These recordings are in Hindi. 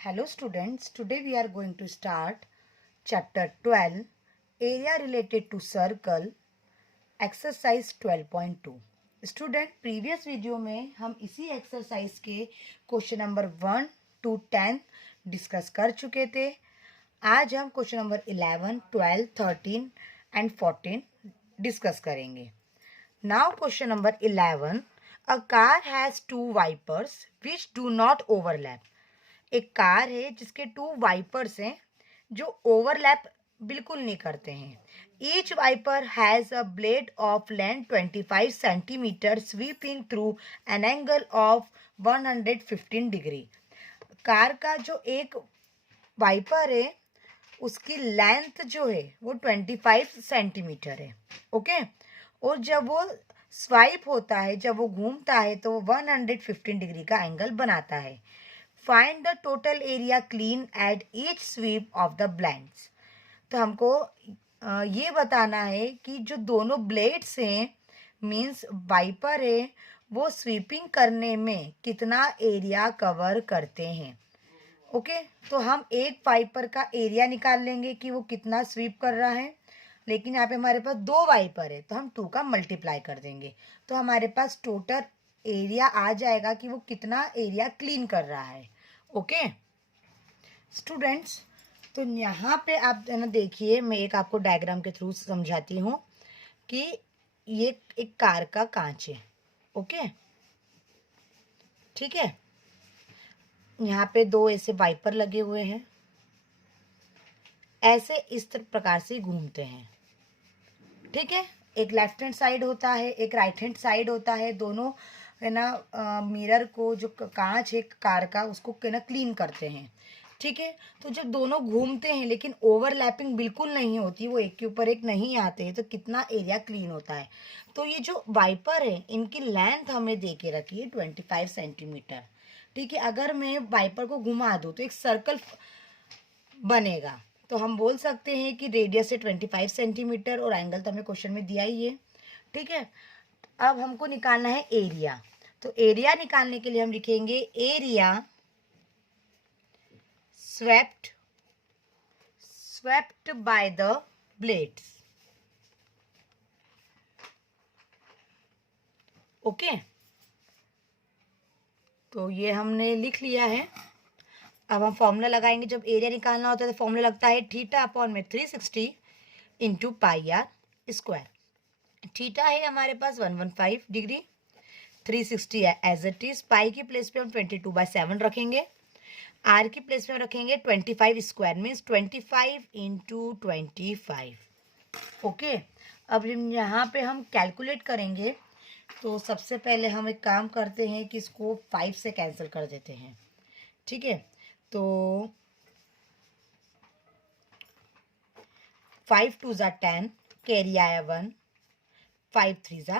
Hello students, today we are going to start chapter 12 area related to circle exercise 12.2. Student previous video में हम इसी एक्सरसाइज के क्वेश्चन नंबर 1 to 10 डिस्कस कर चुके थे। आज हम क्वेश्चन नंबर 11, 12, 13 एंड 14 डिस्कस करेंगे। Now question number 11, a car has two wipers which do not overlap. एक कार है जिसके 2 वाइपर्स हैं जो ओवरलैप बिल्कुल नहीं करते हैं। Each wiper has a blade of length 25 centimetre sweeping through an angle of 115 degree. Car का जो एक वाइपर है उसकी लेंथ जो है वो 25 सेंटीमीटर है, ओके। और जब वो स्वाइप होता है, जब वो घूमता है तो वो 115 डिग्री का एंगल बनाता है। Find the total area clean at each sweep of the blades. तो हमको ये बताना है कि जो दोनों ब्लेड्स हैं मीन्स वाइपर है वो स्वीपिंग करने में कितना एरिया कवर करते हैं, ओके। तो हम एक वाइपर का एरिया निकाल लेंगे कि वो कितना स्वीप कर रहा है, लेकिन यहाँ पे हमारे पास 2 वाइपर है तो हम 2 का मल्टीप्लाई कर देंगे तो हमारे पास टोटल एरिया आ जाएगा कि वो कितना एरिया क्लीन कर रहा है, ओके स्टूडेंट्स। तो यहाँ पे आप है ना देखिए, मैं एक आपको डायग्राम के थ्रू समझाती हूँ कि ये एक कार का कांच है, ओके ठीक है। यहाँ पे 2 ऐसे वाइपर लगे हुए हैं, ऐसे इस प्रकार से घूमते हैं, ठीक है। एक लेफ्ट हैंड साइड होता है, एक राइट हैंड साइड होता है, दोनों है ना मिरर को जो कांच है कार का उसको है ना क्लीन करते हैं, ठीक है। तो जब दोनों घूमते हैं लेकिन ओवरलैपिंग बिल्कुल नहीं होती, वो एक के ऊपर एक नहीं आते हैं, तो कितना एरिया क्लीन होता है। तो ये जो वाइपर है इनकी लेंथ हमें दे के रखी है 25 सेंटीमीटर, ठीक है। अगर मैं वाइपर को घुमा दूँ तो एक सर्कल बनेगा, तो हम बोल सकते हैं कि रेडियस है 25 सेंटीमीटर और एंगल तो हमें क्वेश्चन में दिया ही है, ठीक है। अब हमको निकालना है एरिया। तो एरिया निकालने के लिए हम लिखेंगे area swept by the blades, okay. तो ये हमने लिख लिया है। अब हम फॉर्मूला लगाएंगे। जब एरिया निकालना होता है तो फॉर्मूला लगता है थीटा अपॉन में 360 into pi r square. Theta है हमारे पास 115 डिग्री, 360 है एज इट इज। पाई की प्लेस पे हम 22/7 रखेंगे, आर की प्लेस में रखेंगे 25 स्क्वायर मीन्स 25 इंटू 25, ओके। अब यहाँ पे हम कैलकुलेट करेंगे तो सबसे पहले हम एक काम करते हैं कि इसको 5 से कैंसिल कर देते हैं, ठीक है। तो 5 2 ज़ा 10, कैरी आया 1, 5 3 ज़ा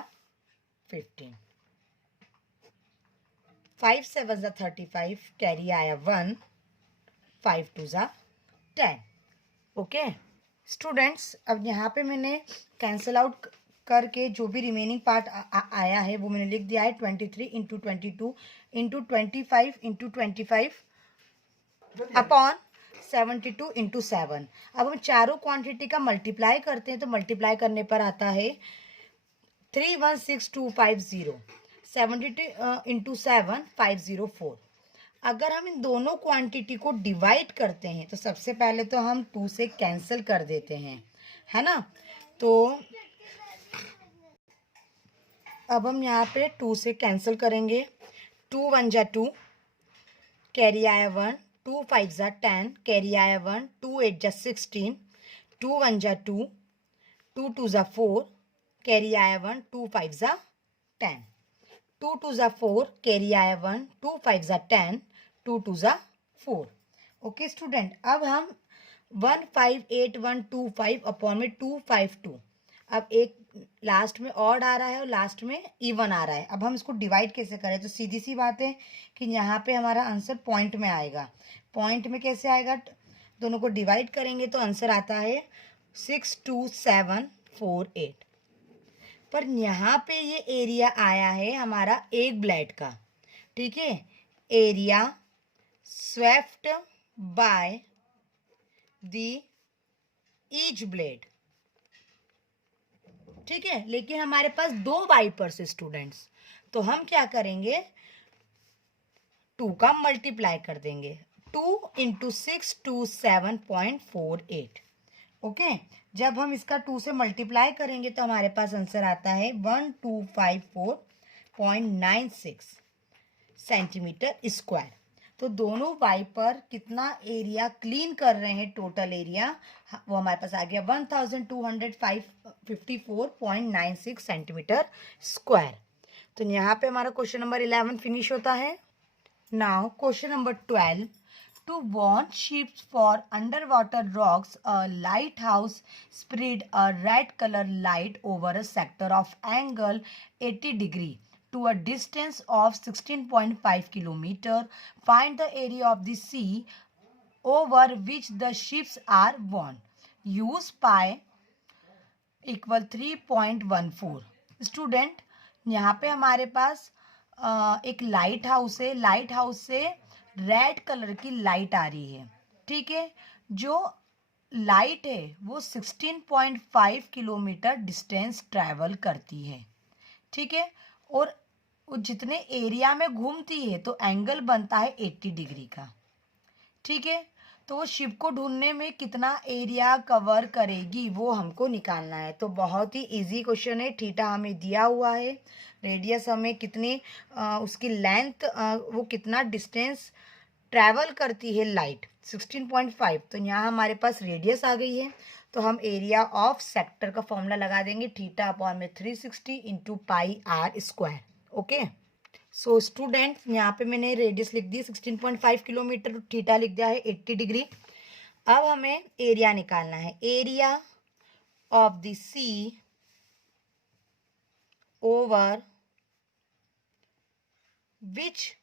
15, 5 7 ज़ा 35, कैरी आया 1, 5 2 ज़ा 10, ओके स्टूडेंट्स। अब यहाँ पे मैंने कैंसिल आउट करके जो भी रिमेनिंग पार्ट आया है वो मैंने लिख दिया है 23 into 22 into 25 into 25 upon 72 into 7। अब हम चारों क्वांटिटी का मल्टीप्लाई करते हैं तो मल्टीप्लाई करने पर आता है 316250, 72 इंटू 7 504। अगर हम इन दोनों क्वांटिटी को डिवाइड करते हैं तो सबसे पहले तो हम 2 से कैंसिल कर देते हैं, है ना। तो अब हम यहाँ पे 2 से कैंसिल करेंगे। 2 1 जा 2, कैरी आया 1, 2 5 जा 10, कैरी आया 1, 2 8 जा 16, 2 1 जा 2, 2 2 जा 4, कैरी आया 1, 2 5 जा 10, 2 2 जा 4, कैरी आया 1, 2 5 जा 10, 2 2 जा 4, ओके स्टूडेंट। अब हम 158,125 अपॉन में 252। अब एक लास्ट में ऑड आ रहा है और लास्ट में इवन आ रहा है। अब हम इसको डिवाइड कैसे करें, तो सीधी सी बात है कि यहाँ पे हमारा आंसर पॉइंट में आएगा। पॉइंट में कैसे आएगा, दोनों को डिवाइड करेंगे तो आंसर आता है 62748। पर यहाँ पे ये एरिया आया है हमारा एक ब्लेड का, ठीक है। Area swept by the each blade. ठीक है, लेकिन हमारे पास 2 वाइपर्स है स्टूडेंट्स, तो हम क्या करेंगे, 2 का मल्टीप्लाई कर देंगे। 2 इंटू 6 टू 7.48। ओके, जब हम इसका 2 से मल्टीप्लाई करेंगे तो हमारे पास आंसर आता है 1254.96 सेंटीमीटर स्क्वायर। तो दोनों वाइपर कितना एरिया क्लीन कर रहे हैं, टोटल एरिया वो हमारे पास आ गया 1254.96 सेंटीमीटर स्क्वायर। तो यहाँ पे हमारा क्वेश्चन नंबर 11 फिनिश होता है। Now question number 12, to warn ships for underwater rocks, a lighthouse spread a red color light over a sector of angle 80 degree to a distance of 16.5 kilometer. Find the area of the sea over which the ships are warned. Use pi equal 3.14। Student, यहाँ पे हमारे पास एक लाइट हाउस है, लाइट हाउस से रेड कलर की लाइट आ रही है। ठीक है, जो लाइट है वो 16.5 किलोमीटर डिस्टेंस ट्रैवल करती है। ठीक है, और वो जितने एरिया में घूमती है तो एंगल बनता है 80 डिग्री का। ठीक है, तो वो शिप को ढूंढने में कितना एरिया कवर करेगी वो हमको निकालना है। तो बहुत ही इजी क्वेश्चन है। थीटा हमें दिया हुआ है, रेडियस हमें कितनी उसकी लेंथ वो कितना डिस्टेंस ट्रैवल करती है लाइट 16.5। तो यहाँ हमारे पास रेडियस आ गई है, तो हम एरिया ऑफ सेक्टर का फॉर्मूला लगा देंगे, थीटा अपॉन में 360 into pi r square. Okay, so student यहाँ पे मैंने रेडियस लिख दी 16.5 किलोमीटर, थीटा लिख दिया है 80 डिग्री। अब हमें एरिया निकालना है, area of the sea over which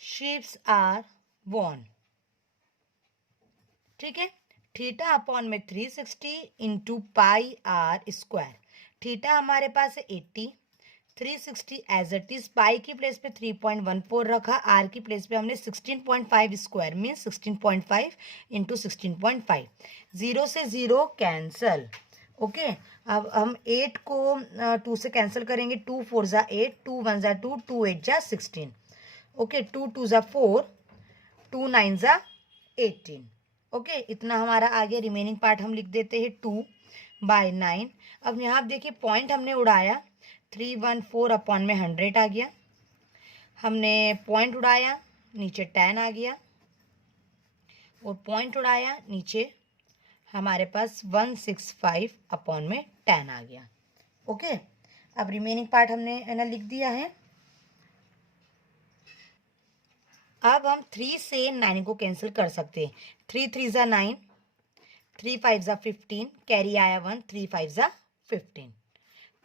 ships are worn. ठीक है, थीटा अपॉन में 360 into pi r square. Theta हमारे पास है 80, 360 एज इट इज, पाई की प्लेस पे 3.14 रखा, आर की प्लेस पे हमने 16.5 स्क्वायर मीन 16.5 इंटू 16.5। 0 से 0 कैंसल। ओके, अब हम 8 को 2 से कैंसिल करेंगे, 2 4 ज़ा 8, 2 1 ज़ा 2, 2 8 ज़ा 16। ओके, 2 2 ज़ा 4, 2 9 ज़ा 18। ओके, इतना हमारा आ गया। रिमेनिंग पार्ट हम लिख देते हैं 2/9। अब यहाँ आप देखिए पॉइंट हमने उड़ाया, 314 अपॉन में 100 आ गया। हमने पॉइंट उड़ाया, नीचे 10 आ गया, और पॉइंट उड़ाया, नीचे हमारे पास 165 अपॉन में 10 आ गया। ओके, अब रिमेनिंग पार्ट हमने ना लिख दिया है। अब हम 3 से 9 को कैंसिल कर सकते हैं। 3 3 ज़ा 9, 3 5 ज़ा 15, कैरी आया 1, 3 5 ज़ा 15,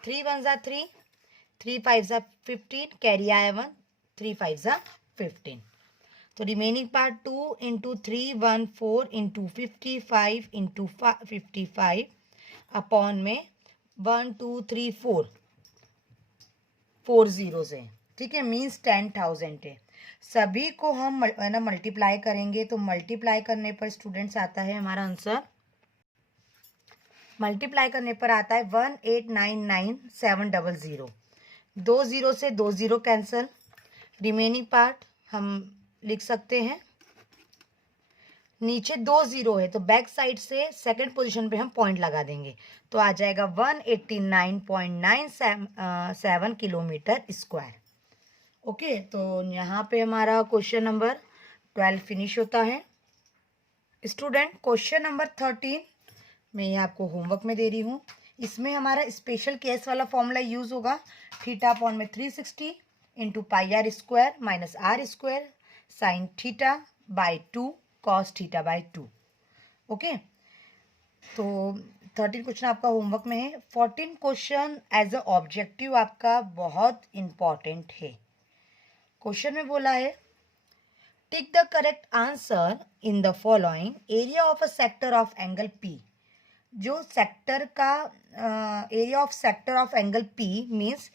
3 1 ज़ा 3, 3 5 ज़ा 15, कैरी आया 1, 3 5 ज़ा 15। तो remaining part 2 into 314 into 55 into 55 upon में 1 2 3 4 4 जीरो है। ठीक है, मीन्स 10,000 है। सभी को हम ना मल्टीप्लाई करेंगे, तो मल्टीप्लाई करने पर स्टूडेंट्स आता है हमारा आंसर, मल्टीप्लाई करने पर आता है 1899,700। 2 जीरो से 2 जीरो कैंसल। रिमेनिंग पार्ट हम लिख सकते हैं, नीचे 2 जीरो है तो बैक साइड से सेकंड पोजीशन पे हम पॉइंट लगा देंगे, तो आ जाएगा 189.97 किलोमीटर स्क्वायर। ओके, तो यहाँ पे हमारा क्वेश्चन नंबर 12 फिनिश होता है। स्टूडेंट, क्वेश्चन नंबर 13 मैं ये आपको होमवर्क में दे रही हूँ। इसमें हमारा स्पेशल केस वाला फॉर्मूला यूज होगा, थीटा अपॉन में 360 into pi r square minus r square sine theta by 2 cos theta by 2। Okay, तो 13 क्वेश्चन आपका होमवर्क में है। 14 क्वेश्चन एज अ ऑब्जेक्टिव आपका बहुत इंपॉर्टेंट है। क्वेश्चन में बोला है, tick the correct answer in the following, area of a sector of angle P. जो सेक्टर का area of sector of angle P means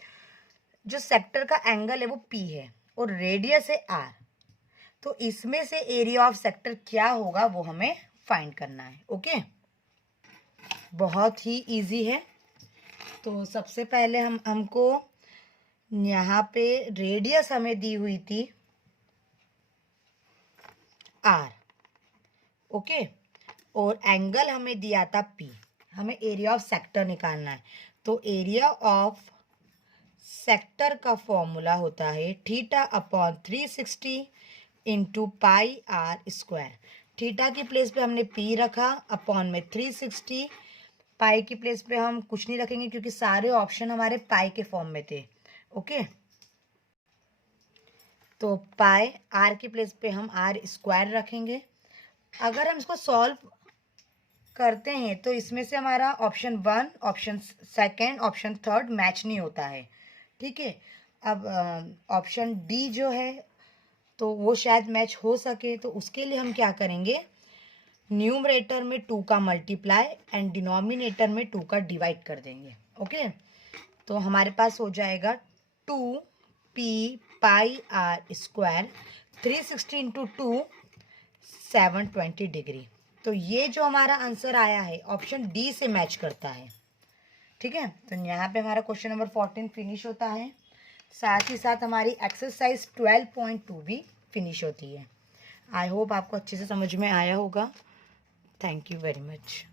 जो सेक्टर का एंगल है वो पी है और रेडियस है आर। तो इसमें से एरिया ऑफ सेक्टर क्या होगा वो हमें फाइंड करना है। ओके, बहुत ही इजी है। तो सबसे पहले हमको यहाँ पे रेडियस हमें दी हुई थी r, ओके, और एंगल हमें दिया था p। हमें एरिया ऑफ सेक्टर निकालना है। तो एरिया ऑफ सेक्टर का फॉर्मूला होता है theta upon 360 into pi r square. Theta की प्लेस पे हमने p रखा, अपॉन में 360, पाई की प्लेस पे हम कुछ नहीं रखेंगे क्योंकि सारे ऑप्शन हमारे पाई के फॉर्म में थे। ओके, तो पाई आर की प्लेस पे हम आर स्क्वायर रखेंगे। अगर हम इसको सॉल्व करते हैं तो इसमें से हमारा option 1, option second, option third match नहीं होता है। ठीक है, अब ऑप्शन डी जो है तो वो शायद मैच हो सके, तो उसके लिए हम क्या करेंगे, न्यूमरेटर में 2 का मल्टीप्लाई एंड डिनोमिनेटर में 2 का डिवाइड कर देंगे। ओके, तो हमारे पास हो जाएगा 2p pi r square 360 into 2 720 degree. तो ये जो हमारा आंसर आया है ऑप्शन डी से मैच करता है। ठीक है, तो यहाँ पे हमारा क्वेश्चन नंबर 14 फिनिश होता है। साथ ही साथ हमारी एक्सरसाइज 12.2 भी फिनिश होती है। आई होप आपको अच्छे से समझ में आया होगा। Thank you very much.